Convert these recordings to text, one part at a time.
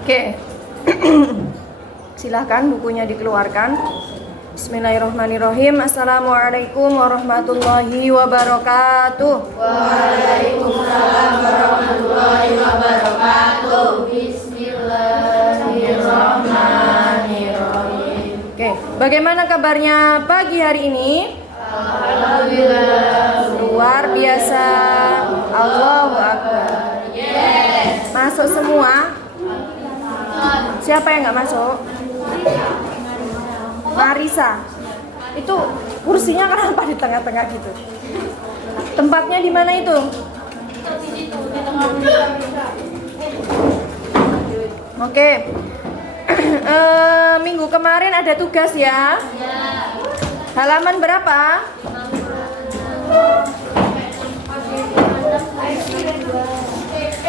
Oke. Silahkan bukunya dikeluarkan. Bismillahirrahmanirrahim. Assalamualaikum warahmatullahi wabarakatuh. Waalaikumsalam warahmatullahi wabarakatuh. Bismillahirrahmanirrahim. Oke, bagaimana kabarnya pagi hari ini? Alhamdulillah. Luar biasa. Allahu Akbar. Yes. Masuk semua? Siapa yang nggak masuk? Marisa. Itu kursinya kenapa di tengah-tengah gitu? Tempatnya di mana itu? Oke. Minggu kemarin ada tugas ya? Halaman berapa?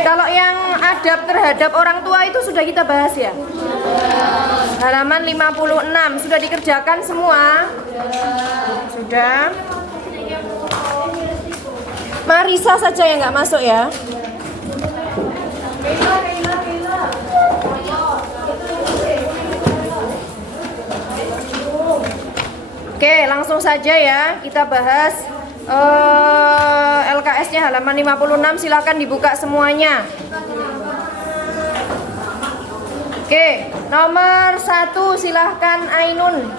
Kalau yang adab terhadap orang tua itu sudah kita bahas ya? Halaman 56 sudah dikerjakan semua? Sudah. Marisa saja yang nggak masuk ya? Oke, langsung saja ya kita bahas LKS-nya halaman 56, silakan dibuka semuanya. Oke, nomor 1 silahkan Ainun.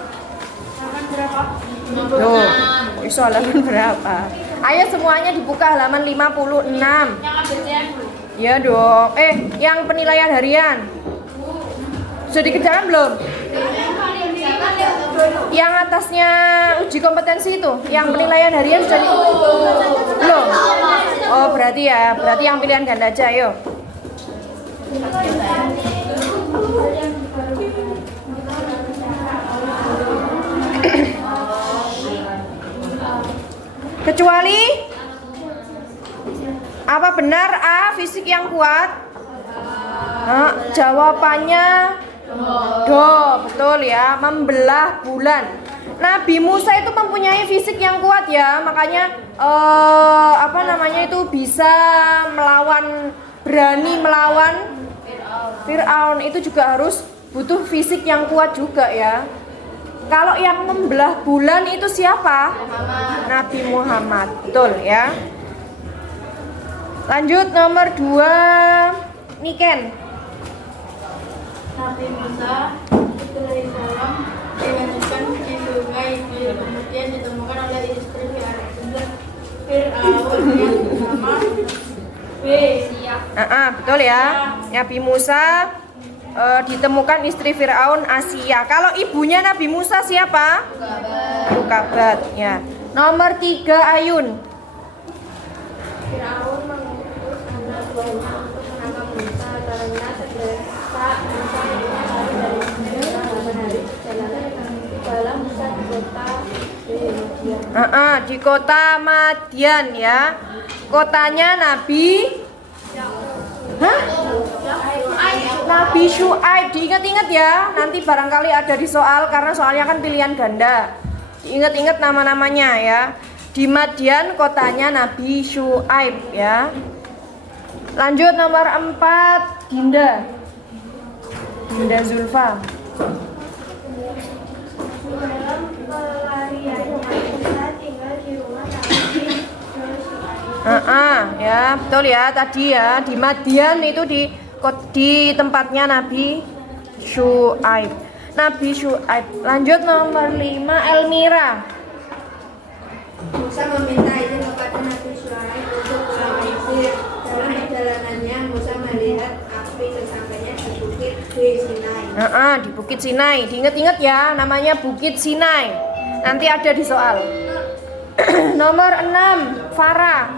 Tuh, iso halaman berapa? Ayo semuanya dibuka halaman 56. Ya dong. Yang penilaian harian sudah dikerjakan belum? Yang atasnya uji kompetensi itu, yang penilaian harian sudah belum? Oh berarti yang pilihan ganda aja, ayo. Kecuali apa benar A fisik yang kuat? Jawabannya do, betul ya, membelah bulan. Nabi Musa itu mempunyai fisik yang kuat ya, makanya itu bisa melawan, berani melawan Fir'aun. Itu juga harus butuh fisik yang kuat juga ya. Kalau yang membelah bulan itu siapa? Nabi Muhammad, betul ya. Lanjut nomor 2, Niken. Nabi Musa alaihissalam dihanyutkan di sungai Nil, kemudian ditemukan oleh istri Fir'aun yang bernama Asia. Betul ya. Nabi Musa ditemukan istri Fir'aun Asia. Kalau ibunya Nabi Musa siapa? Rukabat ya. Nomor 3 Ayun. Fir'aun mengutus anak buahnya untuk menangkap Musa karena terdesak Musa hari dari Mesir 8 hari perjalanan. Tibalah Musa di kota Madian. Di kota Madian ya. Kotanya Nabi Nabi Syuaib. Diingat-ingat ya. Nanti barangkali ada di soal karena soalnya kan pilihan ganda. Diingat-ingat nama-namanya ya. Di Madian kotanya Nabi Syuaib ya. Lanjut nomor 4, Dinda Zulfa. Dalam pelariannya Musa tinggal di rumah Nabi Syuaib. Ya betul ya tadi ya, di Madian itu di tempatnya Nabi Syuaib. Lanjut nomor 5, Elmira. Musa meminta izin kepada Nabi Syuaib untuk pulang ke Mesir. Dalam perjalanannya Musa melihat api sesampainya di bukit di Sinai. Di Bukit Sinai. Diingat-ingat ya, namanya Bukit Sinai. Nanti ada di soal. Nomor 6, Farah.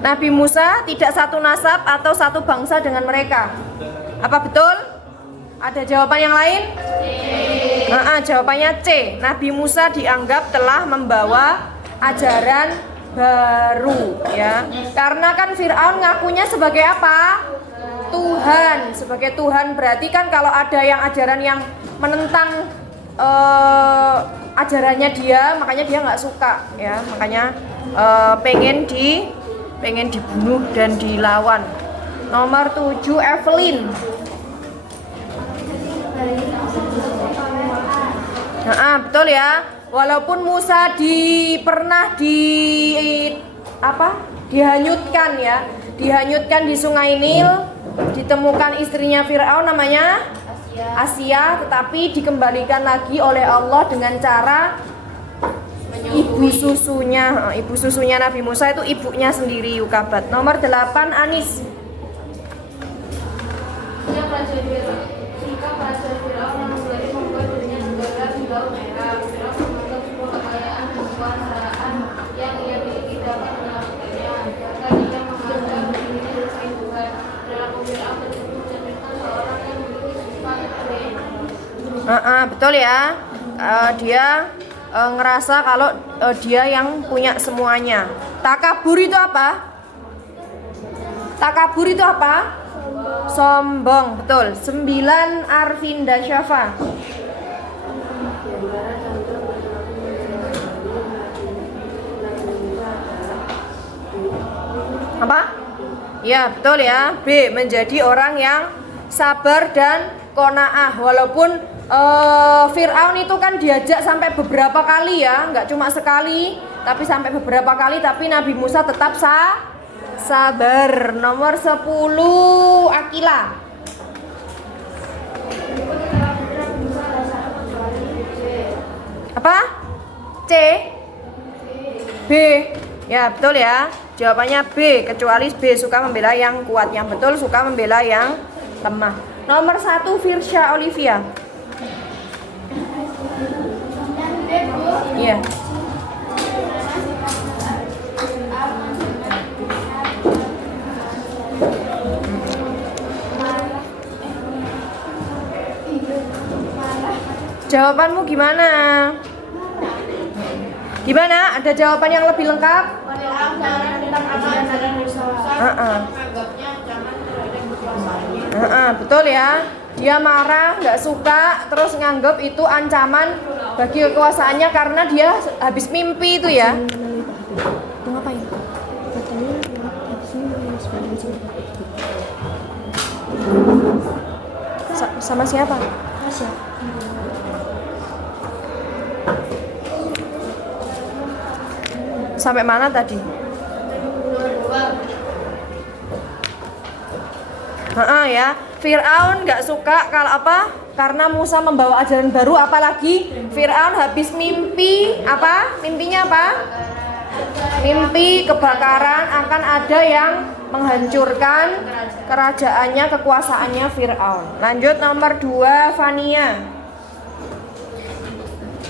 Nabi Musa tidak satu nasab atau satu bangsa dengan mereka. Apa betul? Ada jawaban yang lain? Jawabannya C. Nabi Musa dianggap telah membawa ajaran baru ya. Karena kan Fir'aun ngakunya sebagai apa? Tuhan Tuhan, sebagai Tuhan. Berarti kan kalau ada yang ajaran yang menentang ajarannya dia, makanya dia nggak suka ya, makanya pengen dibunuh dan dilawan. Nomor 7 Evelyn. Nah, betul ya. Walaupun Musa pernah dihanyutkan ya, dihanyutkan di Sungai Nil, ditemukan istrinya Firaun namanya Asia, tetapi dikembalikan lagi oleh Allah dengan cara ibu susunya Nabi Musa itu ibunya sendiri Yukabat. Nomor 8 Anis. Sikap Raja Firaun yang menjadi membuat dirinya negara di Laut Merah. Firaun menganggap semua kekayaan dan kekuasaan yang ia miliki dapat menyelamatkannya. Bahkan ia menganggap dirinya sebagai Tuhan. Perilaku Firaun tersebut mencerminkan seorang yang memiliki sifat aneh. Betul ya. Dia ngerasa kalau dia yang punya semuanya. Takabur itu apa? Takabur itu apa? Sombong, betul. 9 Arvinda Syafa. Apa? Ya, betul ya. B, menjadi orang yang sabar dan qanaah. Walaupun Fir'aun itu kan diajak sampai beberapa kali ya, nggak cuma sekali, tapi sampai beberapa kali, tapi Nabi Musa tetap sabar. Nomor 10 Akila. Apa? C? B. Ya, betul ya. Jawabannya B, kecuali B suka membela yang kuat. Yang betul suka membela yang lemah. Nomor 1 Firsha Olivia. Iya. Jawabanmu gimana? Gimana? Ada jawaban yang lebih lengkap? Betul ya. Dia marah, nggak suka, terus nganggap itu ancaman bagi kekuasaannya karena dia habis mimpi itu ya. Mau ngapain? Sama siapa? Sampai mana tadi? Ya, Fir'aun nggak suka kalau apa? Karena Musa membawa ajaran baru, apalagi Fir'aun habis mimpi apa? Mimpinya apa? Mimpi kebakaran akan ada yang menghancurkan kerajaannya, kekuasaannya Fir'aun. Lanjut nomor 2 Fania.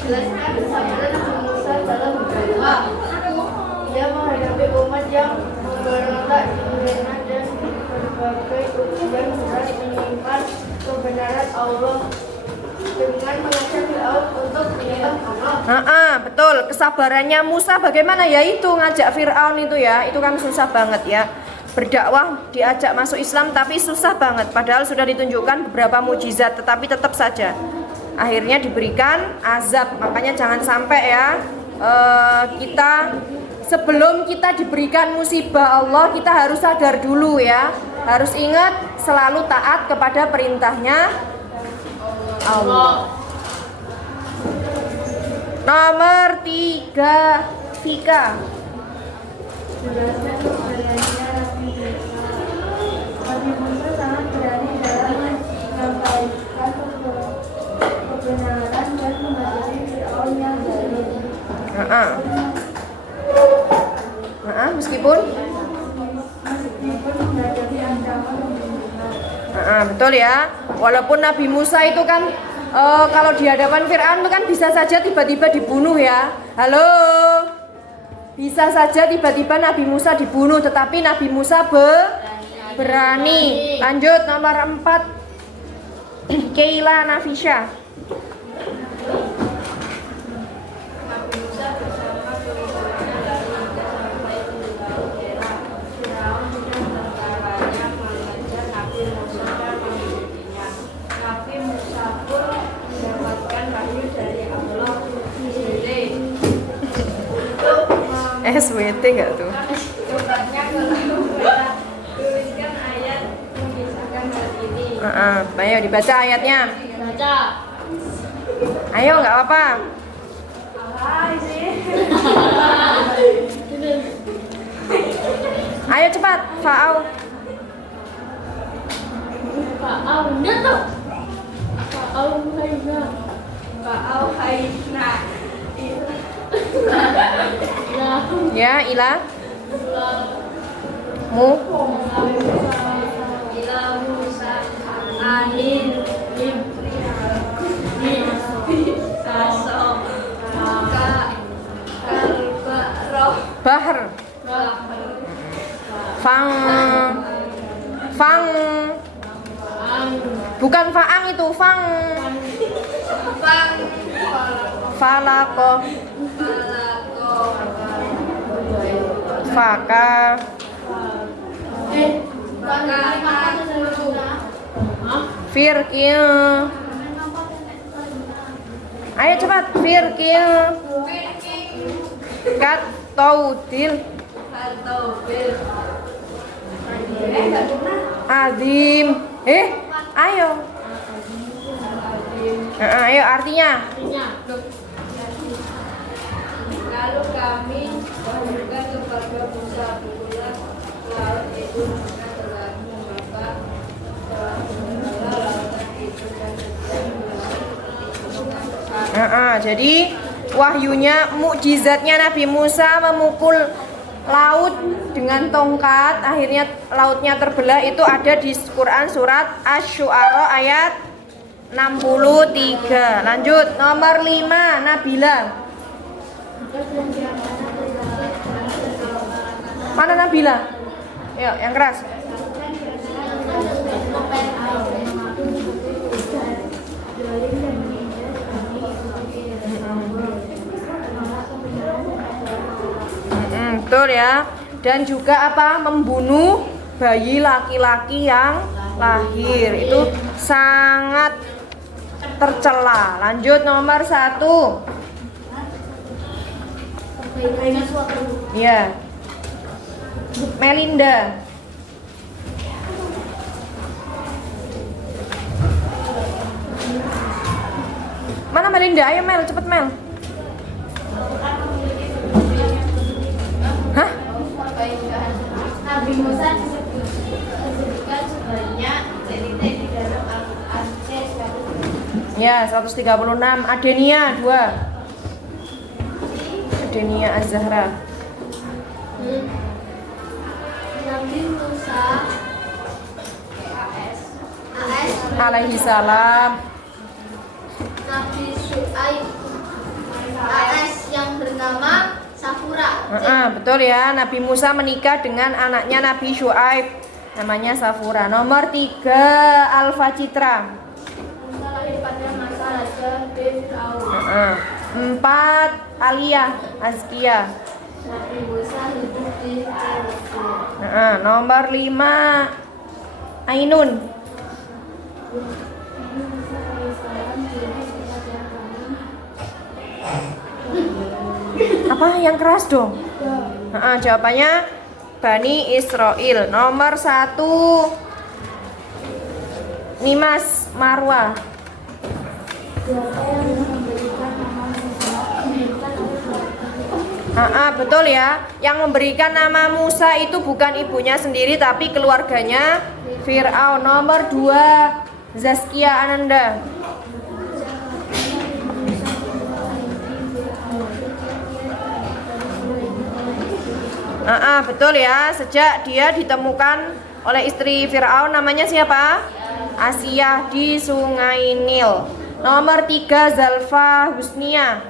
Jelaskan kesabaran Nabi Musa dalam berdoa. Ia menghadapi umat yang memberontak hina dan berbagai ujian berat menyimpan kebenaran Allah dengan mengajak Fir'aun untuk menyembah Allah. Betul. Kesabarannya Musa bagaimana? Yaitu ngajak Fir'aun itu ya. Itu kan susah banget ya. Berdakwah diajak masuk Islam tapi susah banget. Padahal sudah ditunjukkan beberapa mukjizat, tetapi tetap saja akhirnya diberikan azab. Makanya jangan sampai ya sebelum kita diberikan musibah Allah, kita harus sadar dulu ya. Harus ingat selalu taat kepada perintahnya Allah. Nomor 3 Vika. Nabi Musa sangat berani dalam menyampaikan kebenaran dan menghadapi Fir'aun yang zalim. Meskipun menghadapi ancaman pembunuhan. Betul ya. Walaupun Nabi Musa itu kan kalau di hadapan Fir'aun itu kan bisa saja tiba-tiba dibunuh ya. Halo. Bisa saja tiba-tiba Nabi Musa dibunuh, tetapi Nabi Musa berani. Lanjut nomor 4 Keila Nafisha. Nabi Musa bersama keluarganya lalu sampai di Laut Merah. Firaun dan tentaranya mengejar Nabi Musa dan SWT nggak tuh? Cobatnya kalau mereka tuliskan ayat mengisahkan hal ini. Ayo dibaca ayatnya. Baca. Ayo nggak apa-apa. Hai sih. Ayo cepat. Fa'au. Fa'auhaina. Fa'auhaina. Ya, ila. Mu. Ila Musa anin kasom ka kalbaro Bahar. Fang. Fang. Bukan faang itu, fang. bang Falako. palako Faka. Firkil. Ayo cepat. Firkil. Kat taudil. atau bil Azim. Ayo. Ayo artinya. lalu kami wahyukan kepada Musa begitulah laut itu maka telah membabak lautan itu dan Jadi wahyunya, mukjizatnya Nabi Musa memukul laut dengan tongkat, akhirnya lautnya terbelah, itu ada di Quran surat Asy-Syu'ara ayat 63. Lanjut, nomor 5, Nabila. Mana Nabila? Yuk, yang keras. Betul ya. Dan juga apa? Membunuh bayi laki-laki yang lahir. Itu sangat tercela. Lanjut, nomor 1. Ya. Melinda. Mana Melinda? Ayo Mel, cepet Mel. Hah? Nabi Musa disebutkan sebanyak cerita di dalam Al-Quran Ya, 136. Adenia 2. Adenia Az-Zahra. Nabi Musa Alaihi salam. Nabi Syuaib AS yang bernama Safura. Betul ya, Nabi Musa menikah dengan anaknya Nabi Syuaib, namanya Safura. Nomor 3, Alfa Citra. Musa lahir pada masa Raja Fir'aun. 4, Aliyah Azkia. Nabi Musa hidup di Mesir. Nomor 5, Ainun. Musa alaihissalam hidup kepada kami. Apa yang keras dong? Jawabannya Bani Israel. Nomor 1, Nimas Marwa. Siapa yang memberikan nama Musa? Betul ya. Yang memberikan nama Musa itu bukan ibunya sendiri tapi keluarganya Fir'aun. Nomor 2, Zaskia Ananda. Betul ya. Sejak dia ditemukan oleh istri Fir'aun, namanya siapa? Asia, di Sungai Nil. Nomor 3, Zalfa Husnia.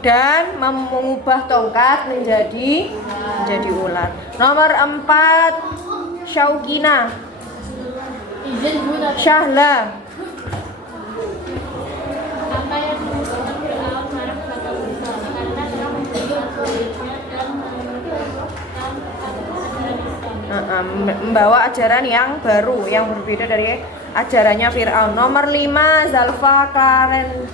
Dan mengubah tongkat menjadi ular. Nomor 4, Syaukina. Syahla. Apa yang menyebabkan Fir'aun marah kepada Musa? Karena telah memberikan kulitnya dan menunjukkan ajaran Islam. membawa ajaran yang baru, yang berbeda dari ajarannya Fir'aun. Nomor 5, Zalfa Karen.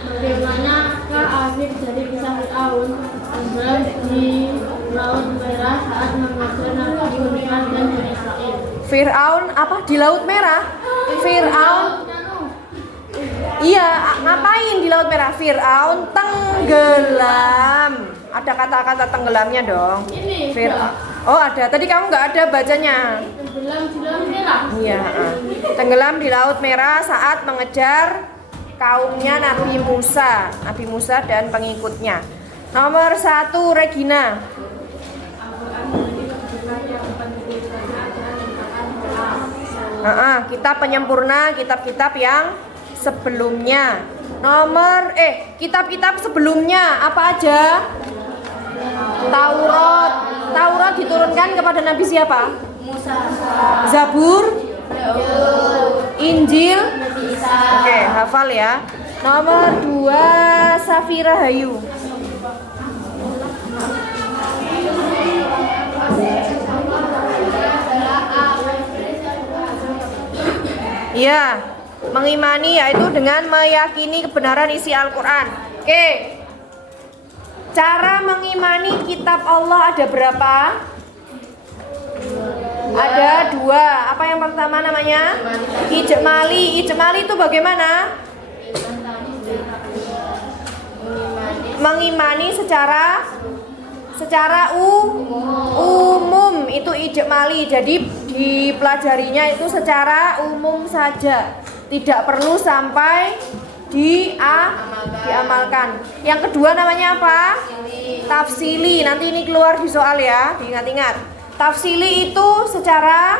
Bagaimanakah akhir dari kisah Fir'aun tenggelam di Laut Merah saat mengejar Nabi Musa dan Bani Israel? Fir'aun apa di Laut Merah? Fir'aun. Iya, ngapain di Laut Merah? Fir'aun tenggelam. Ada kata-kata tenggelamnya dong. Ini Fir'aun. Oh ada. Tadi kamu nggak ada bacanya. tenggelam di Laut Merah. Iya. Tenggelam di Laut Merah saat mengejar kaumnya Nabi Musa dan pengikutnya. Nomor 1, Regina. Kitab penyempurna kitab-kitab yang sebelumnya. Kitab-kitab sebelumnya apa aja? Taurat. Taurat diturunkan kepada Nabi siapa? Musa. Zabur, Injil. Isa. Oke, hafal ya. Nomor 2, Safira Hayu. Iya, mengimani yaitu dengan meyakini kebenaran isi Al-Quran. Oke, cara mengimani kitab Allah ada berapa? Ada 2. Apa yang pertama namanya? Ijmali. Ijmali itu bagaimana? Mengimani secara umum, itu ijmali. Jadi dipelajarinya itu secara umum saja, tidak perlu sampai diamalkan. Yang kedua namanya apa? Tafsili. Nanti ini keluar di soal ya, diingat-ingat. Tafsili itu secara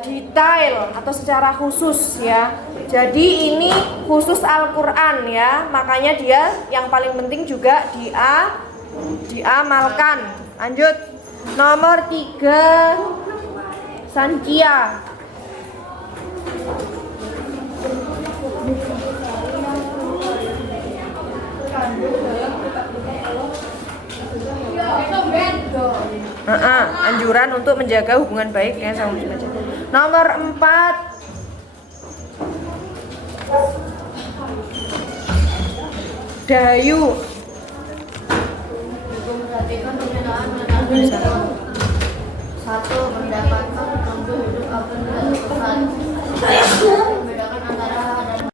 detail atau secara khusus ya. Jadi ini khusus Al-Quran ya, makanya dia yang paling penting juga diamalkan. Lanjut. Nomor 3, Sankia. Anjuran untuk menjaga hubungan baik ya sama muslim. Nomor 4, Dayu. Memperhatikan pembinaan mental. 1. Mendapatkan contoh hidup apa dan